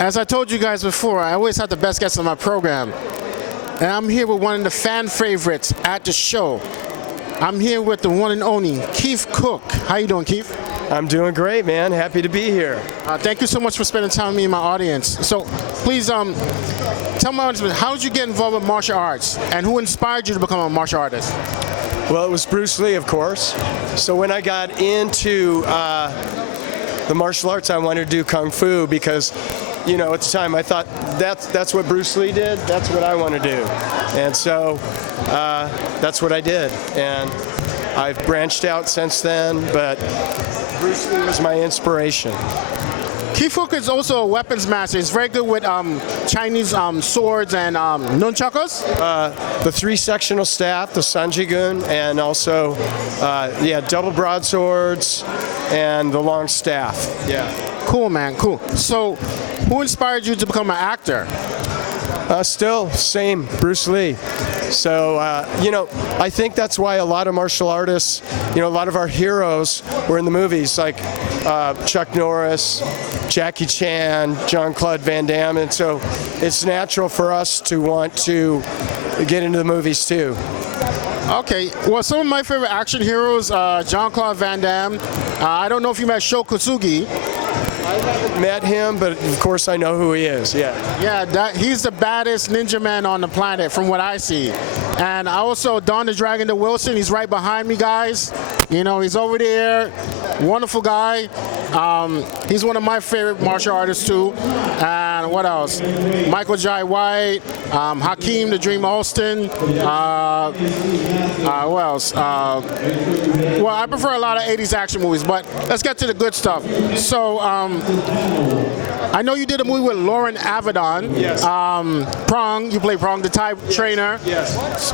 As I told you guys before, I always have the best guests on my program. And I'm here with one of the fan favorites at the show. I'm here with the one and only Keith Cooke. How you doing, Keith? I'm doing great, man. Happy to be here. Thank you so much for spending time with me and my audience. So please tell my audience, how did you get involved with martial arts? And who inspired you to become a martial artist? Well, it was Bruce Lee, of course. So when I got into the martial arts, I wanted to do Kung Fu because, you know, at the time I thought that's what Bruce Lee did, that's what I want to do. And so that's what I did. And I've branched out since then, but Bruce Lee was my inspiration. Keith Cooke is also a weapons master. He's very good with Chinese swords and nunchakus. The three-sectional staff, the sanjigun, and also, double broadswords and the long staff. Yeah. Cool, man, cool. So, who inspired you to become an actor? Still, same, Bruce Lee. So, I think that's why a lot of martial artists, a lot of our heroes were in the movies, like Chuck Norris, Jackie Chan, Jean-Claude Van Damme, and so it's natural for us to want to get into the movies too. Okay, well, some of my favorite action heroes, Jean-Claude Van Damme. I don't know if you met Sho Kosugi. I haven't met him, but of course I know who he is, yeah. Yeah, he's the baddest ninja man on the planet from what I see. And I also, Don the Dragon the Wilson, he's right behind me, guys. He's over there, wonderful guy. He's one of my favorite martial artists too. And what else? Michael Jai White, Hakeem the Dream Alston. Who else? Well, I prefer a lot of 80s action movies, but let's get to the good stuff. So, I know you did a movie with Lauren Avedon. Yes. Prong, you play Prong, the Thai trainer. Yes.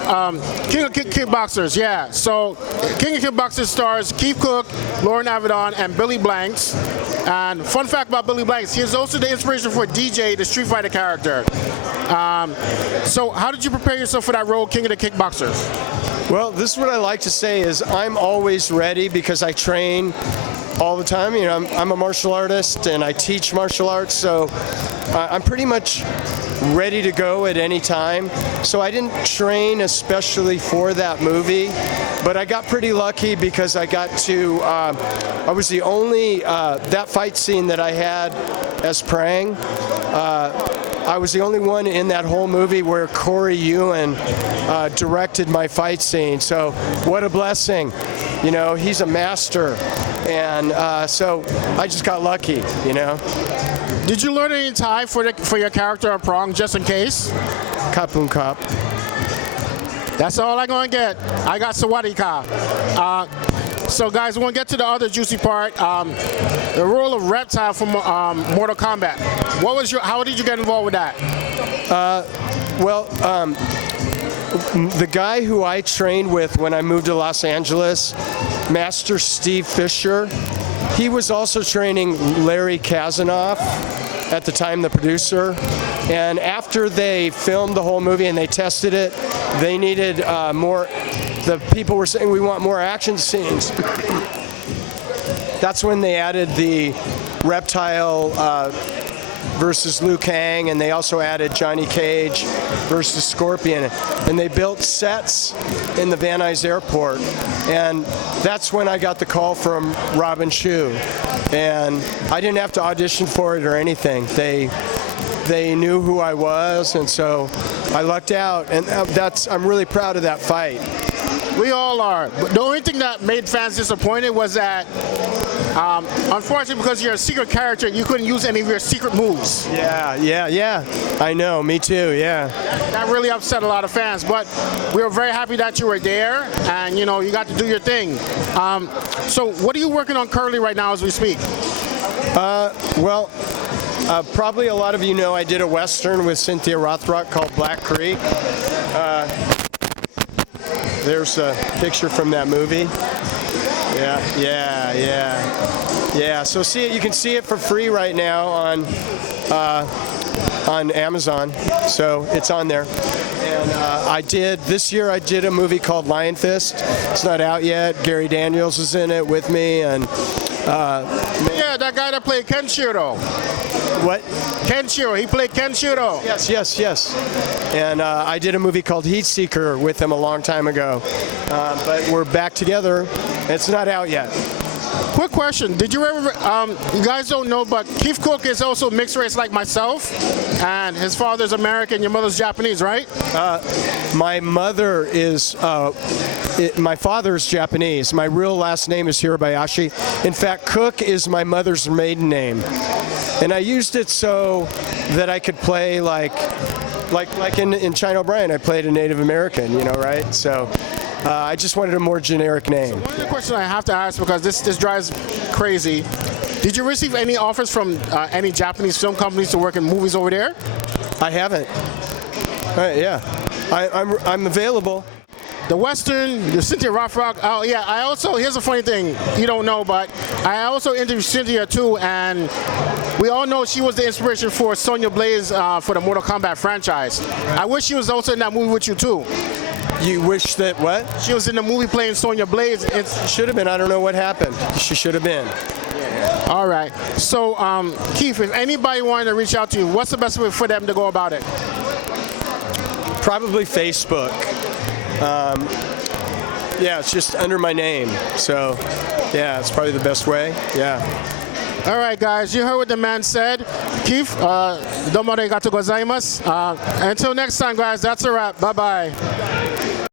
King of Kickboxers, yeah. So, King of Kickboxers stars Keith Cooke, Lauren Avedon, and Billy Blanks. And fun fact about Billy Blanks, he is also the inspiration for DJ, the Street Fighter character. So, how did you prepare yourself for that role, King of the Kickboxers? Well, this is what I like to say is I'm always ready because I train all the time. I'm a martial artist and I teach martial arts, so I'm pretty much ready to go at any time. So I didn't train especially for that movie, but I got pretty lucky because I got to, I was the only, that fight scene that I had as Prang, I was the only one in that whole movie where Corey Ewan directed my fight scene. So what a blessing. He's a master. And so I just got lucky, Did you learn any Thai for your character of Prong, just in case? Kapun Kap. That's all I'm going to get. I got Sawadika. So guys, we're going to get to the other juicy part. The role of Reptile from Mortal Kombat. How did you get involved with that? The guy who I trained with when I moved to Los Angeles, Master Steve Fisher, he was also training Larry Kazanoff at the time, the producer. And after they filmed the whole movie and they tested it, they needed more. The people were saying, we want more action scenes. That's when they added the Reptile versus Liu Kang, and they also added Johnny Cage versus Scorpion. And they built sets in the Van Nuys Airport. And that's when I got the call from Robin Shou. And I didn't have to audition for it or anything. They knew who I was, and so I lucked out. And I'm really proud of that fight. We all are. But the only thing that made fans disappointed was that, unfortunately, because you're a secret character, you couldn't use any of your secret moves. Yeah. I know, me too, yeah. That really upset a lot of fans, but we were very happy that you were there, and you got to do your thing. So what are you working on currently right now as we speak? Probably a lot of you know I did a Western with Cynthia Rothrock called Black Creek. There's a picture from that movie. Yeah. So you can see it for free right now on Amazon. So it's on there. And this year I did a movie called Lion Fist. It's not out yet. Gary Daniels is in it with me, and yeah, that guy that played Kenshiro? What? Kenshiro, he played Kenshiro. Yes. And I did a movie called Heat Seeker with him a long time ago. But we're back together. It's not out yet. Quick question, did you ever, you guys don't know, but Keith Cooke is also mixed race like myself, and his father's American, your mother's Japanese, right? My mother is, my father's Japanese. My real last name is Hirabayashi. In fact, Cook is my mother's maiden name. And I used it so that I could play like in China O'Brien, I played a Native American, you know, right? So I just wanted a more generic name. So one of the questions I have to ask, because this drives crazy, did you receive any offers from any Japanese film companies to work in movies over there? I haven't. Yeah, I'm available. The Western, the Cynthia Rothrock. Oh yeah, I also, here's a funny thing you don't know, but I also interviewed Cynthia too, and we all know she was the inspiration for Sonya Blaze for the Mortal Kombat franchise. Right. I wish she was also in that movie with you too. You wish that what? She was in the movie playing Sonya Blaze. She should have been. I don't know what happened. She should have been. All right. So, Keith, if anybody wanted to reach out to you, what's the best way for them to go about it? Probably Facebook. Yeah, it's just under my name. So, yeah, it's probably the best way. Yeah. All right, guys, you heard what the man said. Keith, domo arigatou gozaimasu. Until next time, guys, that's a wrap. Bye-bye.